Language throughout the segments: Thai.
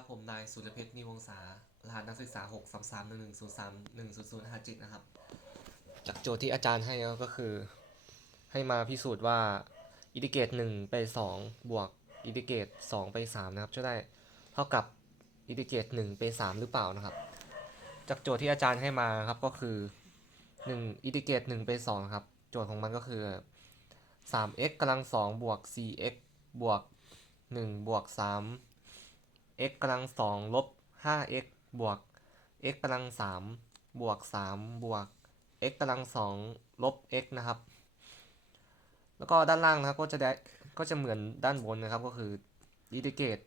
ับผมนายสุรเพชรนิวงศารหัสนักศึกษา 6 3 3 1 1 0 3 1 0 0 5 7 นะครับ จากโจทย์ที่อาจารย์ให้ก็คือ ให้มาพิสูจน์ว่าอินทิเกรต1ไป 2 บวกอินทิเกรต2ไป 3 นะครับจะได้เท่ากับอินทิเกรต1ไป 3 หรือเปล่านะครับ จากโจทย์ที่อาจารย์ให้มาครับก็คือ 1อินทิเกรต1ไป2ครับ โจทย์ของมันก็คือ 3x กำลัง2บวก 4x บวก 1 บวก 3 x กำลัง2ลบ 5x บวก x กำลัง3บวก3บวก x กำลัง2ลบ x นะครับ แล้วก็ด้านล่างนะครับก็จะได้ก็จะเหมือนด้านบนนะครับก็คืออินทิเกรต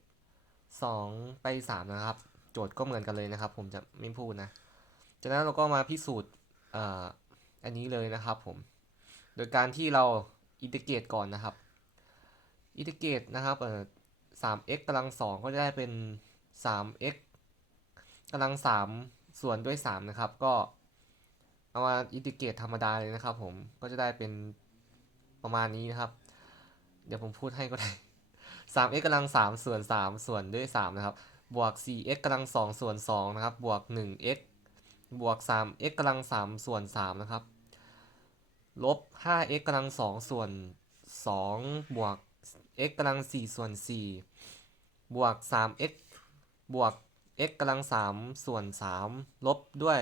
2ไป3นะครับ โจทย์ก็เหมือนกันเลยนะครับ ผมจะไม่พูดนะ จากนั้นเราก็มาพิสูจน์อ,อันนี้เลยนะครับผม โดยการที่เราอินทิเกรตก่อนนะครับ อินทิเกรตนะครับ 3x กำลัง 2 ก็จะได้เป็น 3x กำลัง 3 ส่วนด้วย 3 นะครับ ก็เอามาอินทิเกรตธรรมดาเลยนะครับผม ก็จะได้เป็นประมาณนี้นะครับ เดี๋ยวผมพูดให้ก็ได้ 3x กำลัง 3 ส่วน 3 ส่วนด้วย 3 นะครับ บวก 4x กำลัง 2 ส่วน 2 นะครับ บวก 1x บวก 3x กำลัง 3 ส่วน 3 นะครับ ลบ 5x กำลัง 2 ส่วน 2 บวก x กำลัง4ส่วน4บวก 3x บวก x กำลัง3ส่วน3ลบด้วย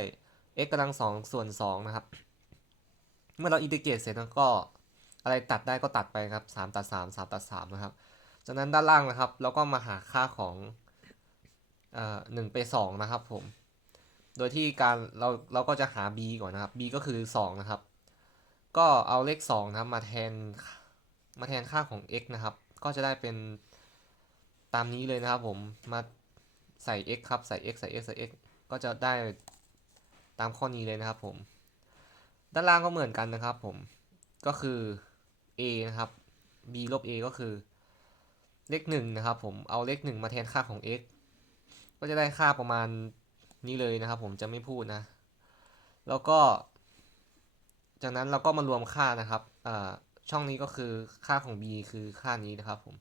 x กำลัง2ส่วน2นะครับ เมื่อเราอินทิเกรตเสร็จแล้วก็อะไรตัดได้ก็ตัดไปครับ 3 ตัด 3 3 ตัด 3 นะครับ จากนั้นด้านล่างนะครับ เราก็มาหาค่าของเอ่อ1ไป 2 นะครับผม โดยที่การเราเราก็จะหา b ก่อนนะครับ b ก็คือ 2 นะครับ ก็เอาเลข2นะครับมาแทนมาแทนค่าของ x นะครับ ก็จะได้เป็นตามนี้เลยนะครับผมมาใส่ x ครับ ใส่ x ใส่ x ใส่ x ก็จะได้ตามข้อนี้เลยนะครับผม ด้านล่างก็เหมือนกันนะครับผม ก็คือ a นะครับ b ลบ a ก็คือ เลข1นะครับผม เอาเลข1มาแทนค่าของ x ก็จะได้ค่าประมาณนี้เลยนะครับผมจะไม่พูดนะ แล้วก็ จากนั้นเราก็มารวมค่านะครับอ่า ช่องนี้ก็คือค่าของ b คือค่านี้นะครับผม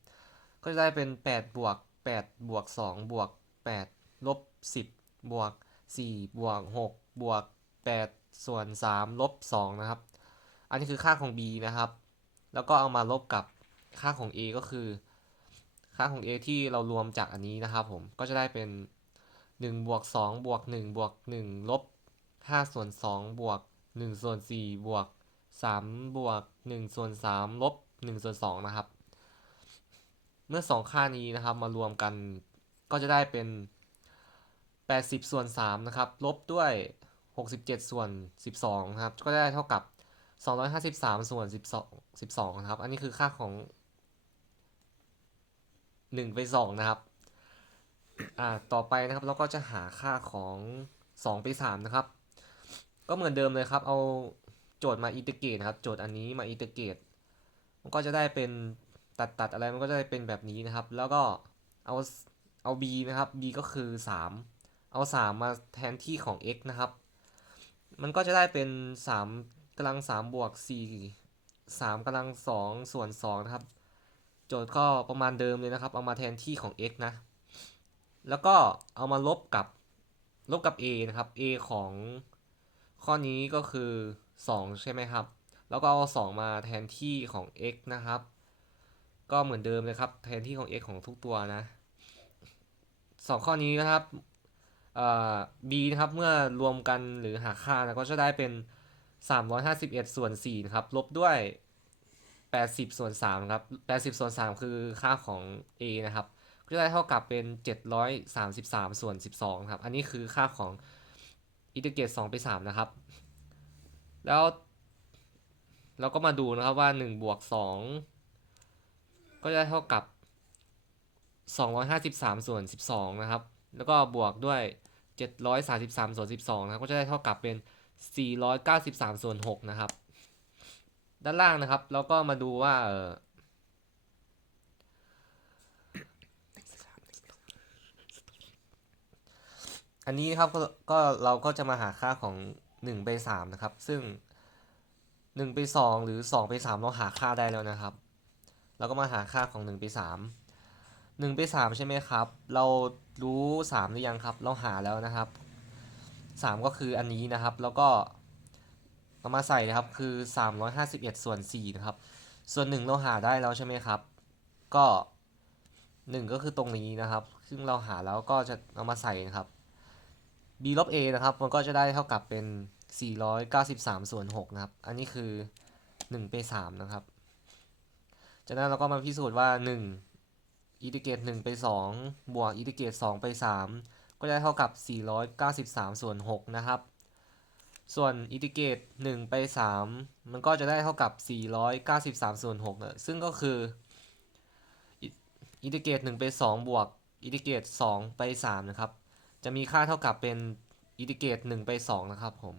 ก็จะได้เป็น 8 บวก 8 บวก 2 บวก 8 ลบ 10 บวก 4 บวก 6 บวก 8 ส่วน 3 ลบ 2 นะครับ อันนี้คือค่าของ b นะครับ แล้วก็เอามาลบกับค่าของ a ก็คือ ค่าของ a ที่เรารวมจากอันนี้นะครับผม ก็จะได้เป็น 1 บวก 2 บวก 1 บวก 1 ลบ5ส่วน 2 บวก 1 ส่วน 4 บวก 3 บวก1ส่วน3ลบ1ส่วน2นะครับ เมื่อ 2 ค่านี้นะครับมารวมกันก็จะได้เป็น 80 ส่วน3นะครับลบด้วย 67 ส่วน 12นะครับก็ได้เท่ากับ 253 ส่วน 12 12นะครับ อันนี้คือค่าของ1ไป2นะครับ อ่า ต่อไปนะครับเราก็จะหาค่าของ 2 ไป 3 นะครับ ก็เหมือนเดิมเลยครับ เอา โจทย์มาอินทิเกรตนะครับ โจทย์อันนี้มาอินทิเกรตมันก็จะได้เป็นตัดตัดอะไรมันก็จะได้เป็นแบบนี้นะครับ แล้วก็เอาเอา b นะครับ b ก็คือ 3 เอา 3 มาแทนที่ของ x นะครับ มันก็จะได้เป็น 3กำลัง3บวก4 3กำลัง2ส่วน2นะครับ โจทย์ก็ประมาณเดิมเลยนะครับ เอามาแทนที่ของ x นะ แล้วก็เอามาลบกับลบกับ a นะครับ a ของข้อนี้ก็คือ 2 ใช่ไหมครับ แล้วก็เอา 2 มาแทนที่ของ x นะครับ ก็เหมือนเดิมเลยครับ แทนที่ของ x ของทุกตัวนะ2ข้อนี้นะครับ b นะครับ เมื่อรวมกันหรือหาค่านะก็จะได้เป็น 351 ส่วน4นะครับ ลบด้วย 80 ส่วน3ครับ 80 ส่วน 3 คือค่าของ a นะครับ ก็จะได้เท่ากับเป็น 733 ส่วน 12 ครับ อันนี้คือค่าของอินทิเกรต2ไป3นะครับ แล้วเราก็มาดูนะครับว่า1บวก2ก็จะได้เท่ากับ 253 ส่วน 12 นะครับ แล้วก็บวกด้วย 733 ส่วน 12 นะครับ ก็จะได้เท่ากับเป็น 493 ส่วน 6 นะครับ ด้านล่างนะครับเราก็มาดูว่าเอออันนี้ครับก็เราก็จะมาหาค่าของ 1ไป3นะครับ ซึ่ง1ไป2หรือ2ไป3เราหาค่าได้แล้วนะครับ เราก็มาหาค่าของ1ไป3 1ไป3ใช่ไหมครับ เรารู้สามหรือยังครับ เราหาแล้วนะครับสามก็คืออันนี้นะครับ แล้วก็เอามาใส่นะครับคือสามร้อยห้าสิบเอ็ดส่วนสี่นะครับ ส่วนหนึ่งเราหาได้แล้วใช่ไหมครับ ก็หนึ่งก็คือตรงนี้นะครับ ซึ่งเราหาแล้วก็จะเอามาใส่นะครับ b ลบ a นะครับ มันก็จะได้เท่ากับเป็น 493 ส่วน 6 นะครับ อันนี้คือ 1 ไป 3 นะครับ จากนั้นเราก็มาพิสูจน์ว่า 1 อินทิเกรต1ไป 2 บวกอินทิเกรต2ไป 3 ก็จะได้เท่ากับ 493 ส่วน 6 นะครับ ส่วนอินทิเกรต1ไป 3 มันก็จะได้เท่ากับ 493 ส่วน6นะซึ่งก็คืออินทิเกรต1ไป 2 บวกอินทิเกรต2ไป 3 นะครับ จะมีค่าเท่ากับเป็นอินทิเกรต1ไป2นะครับผม